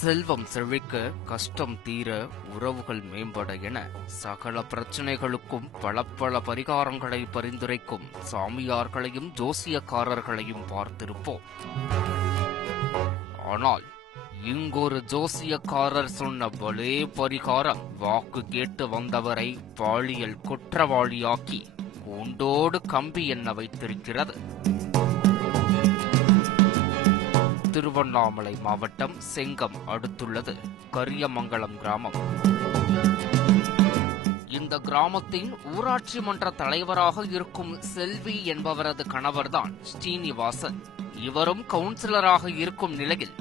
செல்வம் செழிக்க, கஷ்டம் தீர, உறவுகள் மேம்பட என சகல பிரச்சனைகளுக்கும் பல பரிகாரங்களை பரிந்துரைக்கும் சாமியார்களையும் ஜோசியக்காரர்களையும் பார்த்திருப்போம். ஆனால் இங்கொரு ஜோசியக்காரர் சொன்ன பலே பரிகாரம் வாக்கு கேட்டு வந்தவரை பாலியல் குற்றவாளியாக்கி கூண்டோடு கம்பி எண்ண வைத்திருக்கிறது. திருவண்ணாமலை மாவட்டம் செங்கம் அடுத்துள்ளது கரியமங்கலம் கிராமம். இந்த கிராமத்தின் ஊராட்சி மன்ற தலைவராக இருக்கும் செல்வி என்பவரது கணவர்தான் ஸ்ரீனிவாசன். இவரும் கவுன்சிலராக இருக்கும் நிலையில்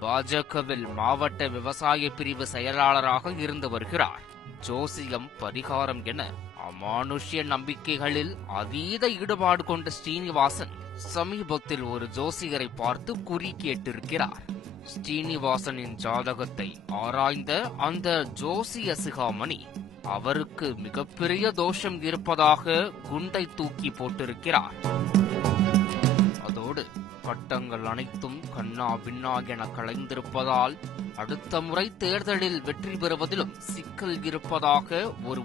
பாஜகவில் மாவட்ட விவசாய பிரிவு செயலாளராக இருந்து வருகிறார். ஜோசியம், பரிகாரம் என அமானுஷ்ய நம்பிக்கைகளில் அதீத ஈடுபாடு கொண்ட ஸ்ரீனிவாசன் சமீபத்தில் ஒரு ஜோசியரை பார்த்து குறி கேட்டிருக்கிறார். ஸ்ரீனிவாசனின் ஜாதகத்தை ஆராய்ந்த அந்த ஜோசிய சிகாமணி அவருக்கு மிகப்பெரிய தோஷம் இருப்பதாக குண்டை தூக்கி போட்டிருக்கிறார். அதோடு பட்டங்கள் அனைத்தும் கண்ணா பின்னா என கலைந்திருப்பதால் அடுத்த முறை தேர்தலில் வெற்றி பெறுவதிலும் சிக்கல் இருப்பதாக ஒரு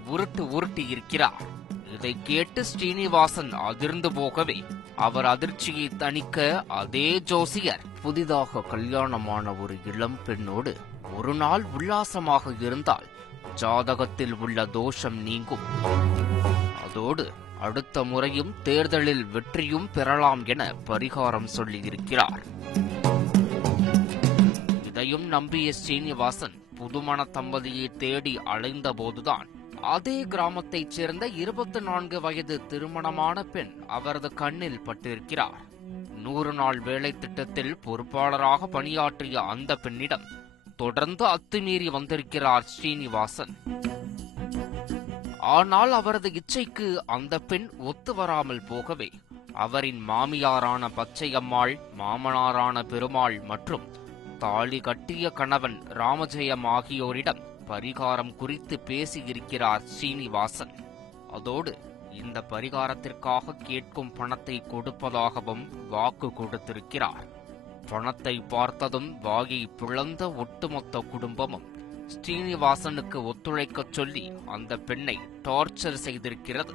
உருட்டி இருக்கிறார். இதை கேட்டு ஸ்ரீனிவாசன் அதிர்ந்து போகவே அவர் அதிர்ச்சியை தணிக்க அதே ஜோசியர் புதிதாக கல்யாணமான ஒரு இளம் பெண்ணோடு ஒரு நாள் உல்லாசமாக இருந்தால் ஜாதகத்தில் உள்ள தோஷம் நீங்கும், அதோடு அடுத்த முறையும் தேர்தலில் வெற்றியும் பெறலாம் என பரிகாரம் சொல்லியிருக்கிறார். இதையும் நம்பிய ஸ்ரீனிவாசன் புதுமண தம்பதியை தேடி அலைந்த போதுதான் அதே கிராமத்தைச் சேர்ந்த 24 வயது திருமணமான பெண் அவரது கண்ணில் பட்டிருக்கிறார். 100 நாள் வேலை திட்டத்தில் பொறுப்பாளராக பணியாற்றிய அந்த பெண்ணிடம் தொடர்ந்து அத்துமீறி வந்திருக்கிறார் ஸ்ரீனிவாசன். ஆனால் அவரது இச்சைக்கு அந்த பெண் ஒத்து வராமல் போகவே அவரின் மாமியாரான பச்சையம்மாள், மாமனாரான பெருமாள் மற்றும் தாலி கட்டிய கணவன் ராமஜெயம் ஆகியோரிடம் பரிகாரம் குறித்து பேசியிருக்கிறார் ஸ்ரீனிவாசன். அதோடு இந்த பரிகாரத்திற்காக கேட்கும் பணத்தை கொடுப்பதாகவும் வாக்கு கொடுத்திருக்கிறார். பணத்தை பார்த்ததும் வாயை பிளந்த ஒட்டுமொத்த குடும்பமும் ஸ்ரீனிவாசனுக்கு ஒத்துழைக்கச் சொல்லி அந்த பெண்ணை டார்ச்சர் செய்திருக்கிறது.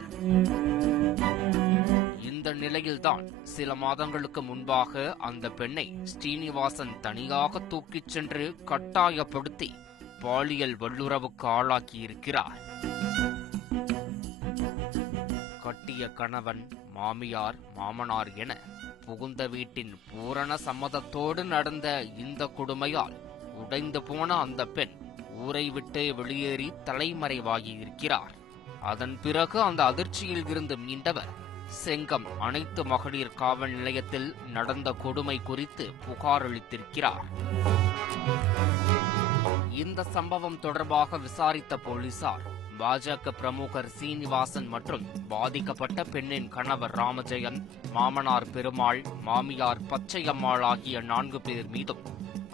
இந்த நிலையில்தான் சில மாதங்களுக்கு முன்பாக அந்த பெண்ணை ஸ்ரீனிவாசன் தனியாக தூக்கிச் சென்று கட்டாயப்படுத்தி பாலியல் வல்லுறவுக்கு ஆளாக்கியிருக்கிறார். கட்டிய கணவன், மாமியார், மாமனார் என புகுந்த வீட்டின் பூரண சம்மதத்தோடு நடந்த இந்த கொடுமையால் உடைந்து போன அந்த பெண் ஊரை விட்டே வெளியேறி தலைமறைவாகியிருக்கிறார். அதன் பிறகு அந்த அதிர்ச்சியில் இருந்து மீண்டவர் செங்கம் அனைத்து மகளிர் காவல் நிலையத்தில் நடந்த கொடுமை குறித்து புகார் அளித்திருக்கிறார். இந்த சம்பவம் தொடர்பாக விசாரித்த போலீசார் பாஜக பிரமுகர் சீனிவாசன் மற்றும் பாதிக்கப்பட்ட பெண்ணின் கணவர் ராமஜெயன், மாமனார் பெருமாள், மாமியார் பச்சையம்மாள் ஆகிய 4 பேர் மீதும்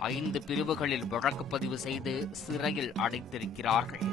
5 பிரிவுகளில் வழக்கு பதிவு செய்து சிறையில் அடைத்திருக்கிறார்கள்.